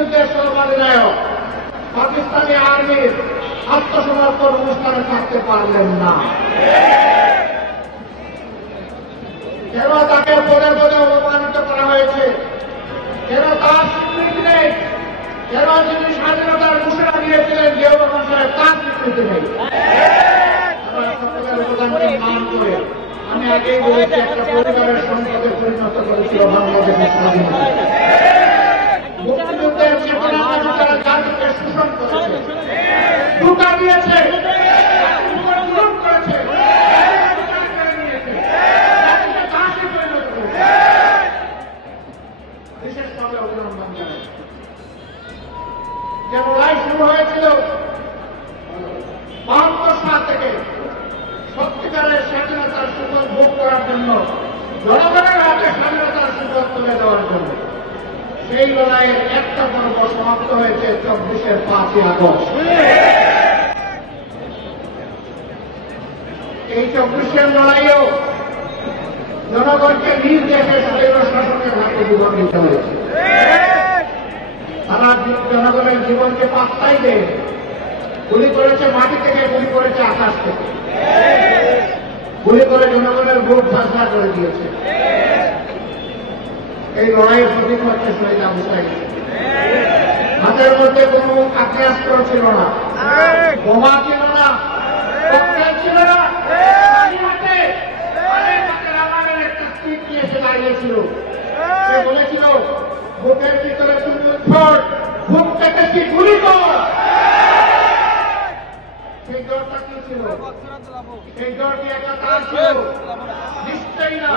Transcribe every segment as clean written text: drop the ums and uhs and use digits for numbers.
মুক্তিযুদ্ধের সর্বাধিনায়ক পাকিস্তানি আর্মির আত্মসমর্পণ অনুষ্ঠানে থাকতে পারলেন না। কেন তাকে পদে পদে অপমানিত করা হয়েছে? কেন তার স্বীকৃতি নেই? কেন যিনি স্বাধীনতার ঘোষণা দিয়েছিলেন জিয়াউর রহমান সাহেব তার স্বীকৃতি নেই? সকলের অবদানকে মান করে আমি আগেই বলেছি, একটা পরিবারের সম্পদে পরিণত করেছিল বাংলাদেশের স্বাধীনতা। মুক্তিযুদ্ধের চেতনাকে যারা জাতিকে শোষণ করেছে, ধোঁকা দিয়েছে, করেছে, বিশেষভাবে অভিনন্দন জানাই। যে লড়াই শুরু হয়েছিল ৭২ সাল থেকে সত্যিকারের স্বাধীনতার সুযোগ ভোগ করার জন্য, জনগণের হাতে স্বাধীনতার সুযোগ তুলে দেওয়ার জন্য, সেই লড়াইয়ের একটা পর্ব সমাপ্ত হয়েছে ২৪-এর ৫ই আগস্ট। এই ২৪-এর লড়াইয়েও জনগণকে নিজ দেশে স্বৈর শাসনের হাতে জীবন দিতে হয়েছে। তারা জনগণের জীবনকে পাত্তাই দেয়। গুলি করেছে মাটি থেকে, গুলি করেছে আকাশ থেকে, গুলি করে জনগণের ভোট ঝাঁঝরা করে দিয়েছে। এই লড়াইয়ের প্রতীক হচ্ছে শহীদ আবু সাঈদ। হাতের মধ্যে কোনো আগ্নেয়াস্ত্র ছিল না, বোমা ছিল না, ককটেল ছিল না। একটা স্টিক নিয়ে এসে দাঁড়িয়েছিল। সে বলেছিল, বুকের ভিতরে তুমি উদ্ভট, বুক থেকে গুলি কর। সেই জ্বরটা কি ছিল? সেই জ্বর কি একটা তার ছিল? নিশ্চয়ই না।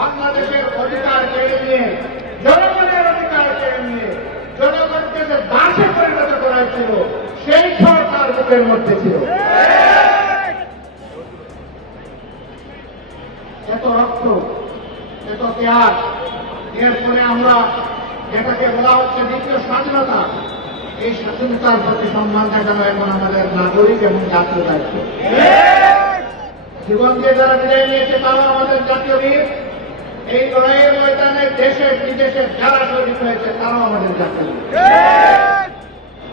বাংলাদেশের অধিকার কেড়ে নিয়ে, জনগণের অধিকার কেড়ে নিয়ে, জনগণকে যে দাসে পরিণত করা ছিল, সেই ঝড় তার বুকের মধ্যে ছিল। এত রক্ত, এত ত্যাগ, এরপরে আমরা যেটাকে বলা হচ্ছে দ্বিতীয় স্বাধীনতা, এই স্বাধীনতার প্রতি সম্মান দেখানো এখন আমাদের নাগরিক এবং জাতীয় দায়িত্ব। জীবন দিয়ে যারা বিদায় নিয়েছে তারাও আমাদের জাতীয় বীর। এই লড়াইয়ের ময়দানে দেশে বিদেশে যারা শহীদ হয়েছে তারাও আমাদের জাতীয় বীর।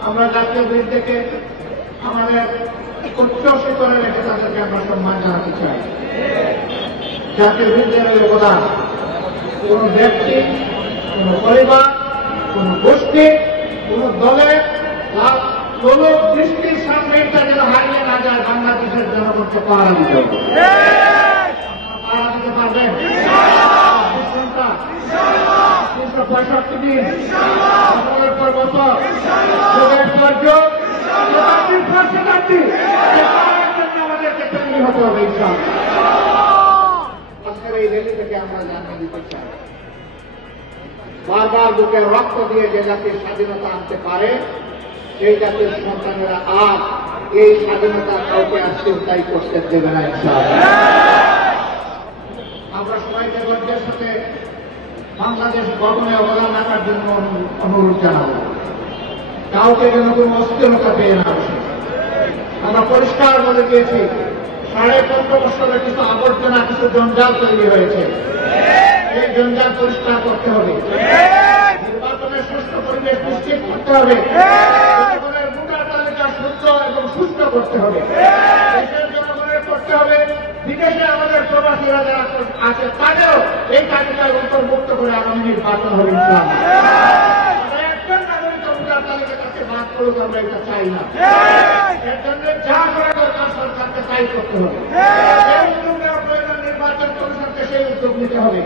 আমরা জাতীয় বীর থেকে আমাদের উচ্চ শিখরে রেখে তাদেরকে আমরা সম্মান জানাতে চাই। জাতীয় বীরদের অবদান কোন ব্যক্তি, কোন পরিবার, কোন গোষ্ঠী, কোন দলের কোন দৃষ্টির সামনে এটা যেন হারিয়ে না যায়। বাংলাদেশের জনগণকে পাহারা দিতে হবে। পাহারা দিতে পারবেন? 365 দিন, বছরের পর বছর, যুগের পর যুগ, শতাব্দীর পর শতাব্দী আমাদেরকে তৈরি হতে হবে ইনশাআল্লাহ। আজকের এই র্যালি থেকে আমরা জানিয়ে দিতে চাই, বারবার বুকের রক্ত দিয়ে যে জাতির স্বাধীনতা আনতে পারে, সেই জাতির সন্তানেরা আর এই স্বাধীনতা কাউকে আশ্চর্যাই করতে দেবে না ইনশাআল্লাহ। আমরা সবাইকে ধৈর্যের সাথে বাংলাদেশ গঠনে অবদান রাখার জন্য অনুরোধ জানাবো। কাউকে যেন কোনো অস্থিরতা পেয়ে না আসে। আমরা পরিষ্কার বলে দিয়েছি, 15.5 বছরের কিছু আবর্জনা, কিছু জঞ্জাল তৈরি হয়েছে। এই জঞ্জাল পরিষ্কার করতে হবে। নির্বাচনের সুষ্ঠু পরিবেশ নিশ্চিত করতে হবে। জনগণের ভোটার তালিকা শুদ্ধ এবং সুস্থ করতে হবে। দেশের জনগণের করতে হবে। বিদেশে আমাদের প্রবাসীরা যারা আছে তাদেরও এই তালিকায় অন্তর্ভুক্ত করে আগামী নির্বাচন হবে ইনশাআল্লাহ। একজন নাগরিক ভোটার তালিকা কাছে বাদ করুক, আমরা এটা চাই না। এর জন্য যা করা দরকার সরকারকে তাই করতে হবে। নির্বাচন কমিশনকে সেই উদ্যোগ নিতে হবে।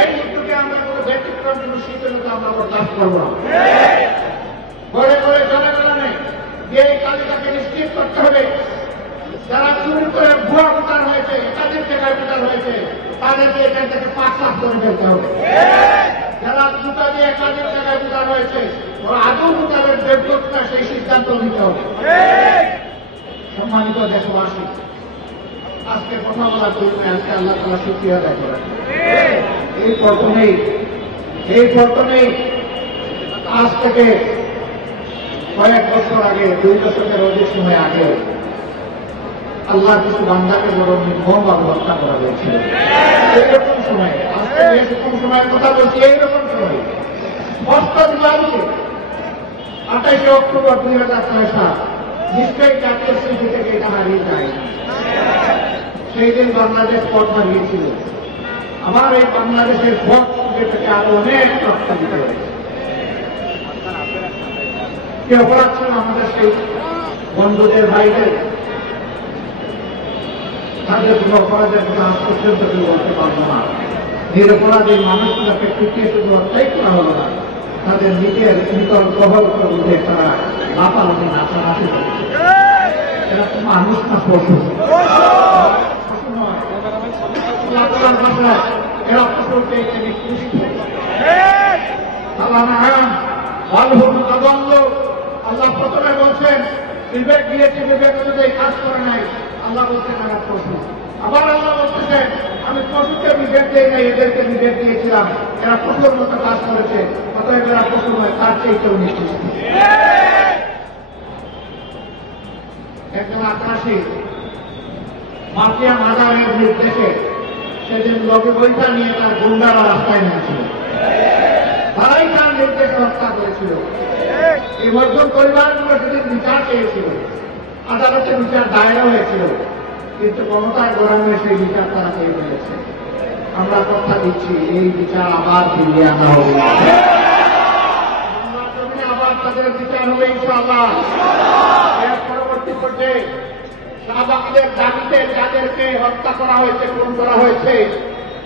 এই উদ্যোগে আমরা কোনো ব্যতিক্রম কোনো শীতলতা আমরা বরদাস্ত করব না। ঘরে ঘরে জনগণে এই তালিকাকে নিশ্চিত করতে হবে। যারা চুরি করে ভুয়া ভোটার হয়েছে, একাধিক জায়গায় ভোটার হয়েছে, তাদেরকে এখান থেকে 5 লাখ করে ফেলতে হবে। যারা জুতা দিয়ে একাধিক জায়গায় ভোটার হয়েছে, ওরা আদৌ ভোটারের যোগ্যতা সেই সিদ্ধান্ত নিতে হবে। সম্মানিত দেশবাসী, আজকে কথা বলার জন্য আজকে আল্লাহ তাআলা শুকরিয়া আদায় করেন। এই প্রথমেই আজ থেকে কয়েক বছর আগে, 2 দশকের অধিক সময় আগে আল্লাহর কিছু বান্দাকে বড় নির্মমভাবে হত্যা করা হয়েছিল। এইরকম সময়, আজকে এরকম সময়ের কথা বলছি, এইরকম সময় স্পষ্ট দিলামকে 28 অক্টোবর 2006 সাল নিশ্চয়ই জাতীয় স্মৃতি থেকে এটা হারিয়ে যায়। সেই দিন বাংলাদেশ পথ হারিয়েছিল। আবার এই বাংলাদেশের পথ থেকে আরো অনেক প্রস্তাবিত হয়েছে। কি অপরাধ ছিল আমাদের সেই বন্ধুদের ভাইদের? তাদের কোনো অপরাধের কথা আজ পর্যন্ত কেউ বলতে পারবো না। নিরপরাধী মানুষগুলোকে টিকিয়ে শুধু হত্যাই করা হলো না, তাদের নিজের নিতল গ্রহর উপর উঠে তারা লাফালাফি নাচানাচি করেছে। এরা তো মানুষ না পশু। এরা পশুকে নিকৃষ্ট। আল্লাহ প্রথমে বলছেন বিবেক দিয়েছি, বিবেক অনুযায়ী কাজ করে নাই। আল্লাহ বলছেন এরা পশু। আবার আল্লাহ বলতেছেন আমি পশুকে বিবেক দিই নাই, এদেরকে বিবেক দিয়েছিলাম, এরা পশুর মতো কাজ করেছে, অতএব এরা পশু নয়, তার চেয়েও নিকৃষ্ট। একজন আকাশী মাফিয়া মাদারের নির্দেশে সেদিন লগে বইটা নিয়ে তার গুন্ডারা রাস্তায় নেমেছিল। তারাই তার নির্দেশে হত্যা করেছিল। এই মধ্যম পরিবারগুলো সেদিন বিচার চেয়েছিল, আদালতে বিচার দায়েরও হয়েছিল, কিন্তু ক্ষমতায় গড়ানো সেই বিচার তারা পেয়ে ফেলেছে। আমরা কথা দিচ্ছি এই বিচার আবার ফিরিয়ে আনা হবে। আবার তাদের বিচার হবে ইনশাআল্লাহ। এর পরবর্তী পর্যায়ে শাহবাগীদের দাবিতে যাদেরকে হত্যা করা হয়েছে, খুন করা হয়েছে,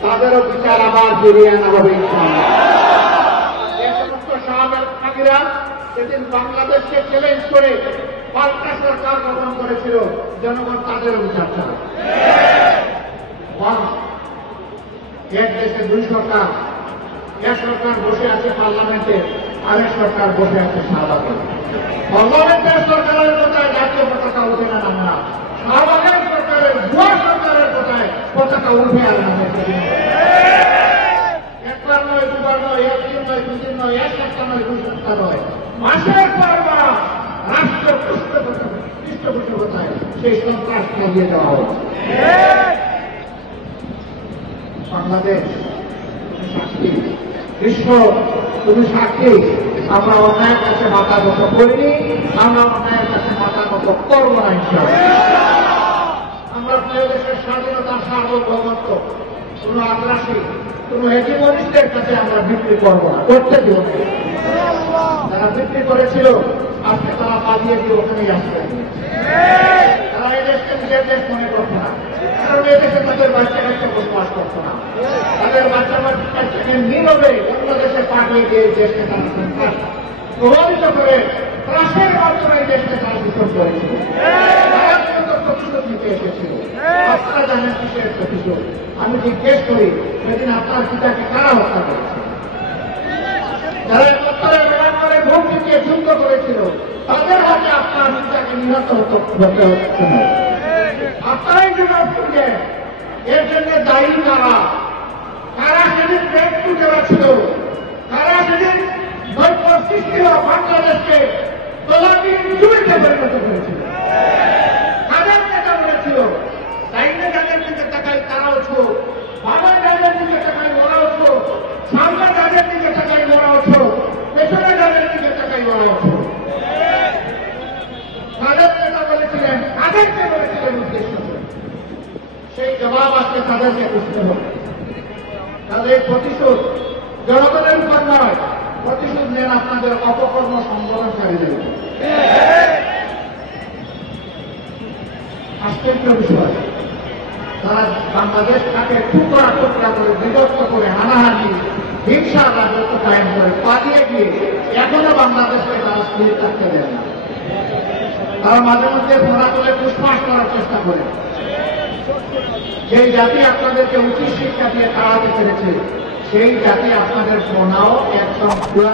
তাদেরও বিচার আবার ফিরিয়ে আনা হবে ইনশাআল্লাহ। এই সমস্ত শাহবাগীরা সেদিন বাংলাদেশকে চ্যালেঞ্জ করে পাল্টা সরকার গঠন করেছিল, জনগণ তাদেরও বিচার চায়। এক দেশে দুই সরকার, এক সরকার বসে আছে পার্লামেন্টে, আরেক সরকার বসে আছে শাহবাগে। পার্লামেন্টের সরকারের কোথায় জাতীয় পতাকা উঠে না নামে না, শাহবাগের সরকারের ভুয়া সরকারের কোথায় পতাকা উঠে আর নামে। একবার নয়, দুবার নয়, একদিন নয়, দুদিন নয়, এক সপ্তাহ নয়, দুই সপ্তাহ নয়, মাসের পর মাস রাষ্ট্র পৃষ্ঠপোষকতায় সেই সন্ত্রাস চালিয়ে দেওয়া হচ্ছে। বাংলাদেশ সাক্ষী, বিশ্ব তুমি সাক্ষী। আমরা অন্যায়ের কাছে মাথা নত করিনি, আমরা অন্যায়ের কাছে মাথা নত করবো না ইনশাআল্লাহ। আমরা প্রিয় দেশের স্বাধীনতা, সার্বভৌমত্ব কোন আগ্রাসী, কোন হেজিমনিস্টের কাছে আমরা বিক্রি করবো না, করতে দিব না। যারা বিক্রি করেছিল আজকে তারা পালিয়ে দিয়ে ওখানেই আসতে। তারা এই দেশকে নিজের দেশ মনে করতো না, কারণ এই দেশে তাদের বাচ্চা কাচ্চা বসবাস করতো না। তাদের বাচ্চা কাচ্চাকে নীরবে অন্য দেশে পাঠিয়ে দিয়ে দেশকে তারা সন্ত্রাস প্রভাবিত করে ত্রাসের মাধ্যমে এই দেশকে তারা দূষণ করেছিল। তারা কিন্তু প্রতিশোধ নিতে এসেছিল। আপনারা জানেন কিসের প্রতিশোধ? আমি জিজ্ঞেস করি সেদিন আপনার পিতাকে কারা হত্যা করেছে? যারা উত্তরে বেড়ান করে ঘুম পিটিয়ে যুদ্ধ করেছিল, তাদের হাতে আপনার পিতাকে নিহত হতে হচ্ছে। আপনারাই জবাব করছেন এর জন্য দায়ী কারা? কারা সেদিন ব্রেক যারা ছিল, কারা সেদিন নৈক্য সৃষ্টি হওয়া বাংলাদেশকে গোলামীর চুরিতে পরিণত করেছিল? কাদের নেতা বলেছিল দায়িত্বে যাদের দিকে তাকাই তারাও ছিল, বাবার যাদের দিকে তাকাই ওরাও ছিল, সামনে যাদের দিকে তাকাই ওরাও ছিল, পেছনে যাদের দিকে তাকাই ওরাও ছিল। কাদের নেতা বলেছিলেন, কাদেরকে বলেছিলেন উদ্দেশ্য? সেই জবাব আজকে তাদেরকে বুঝতে হবে। তাদের প্রতিশোধ জনগণের উপর নয়, প্রতিশোধ নেন আপনাদের অপকর্ম সংগঠনকারীদের উপর। আশ্চর্য বিষয়, তারা বাংলাদেশটাকে টুকরা টুকরা করে বিভক্ত করে হানাহানি হিংসা রাজত্ব কায়েম করে পালিয়ে গিয়ে এখনো বাংলাদেশকে তারা স্থির থাকতে দেয় না। তারা মাঝে মধ্যে ফোনা করে পুষ্পাস করার চেষ্টা করে। যেই জাতি আপনাদেরকে উচিত শিক্ষা দিয়ে তাড়াতে পেরেছে, সেই জাতি আপনাদের ফোনাও একদম পুরা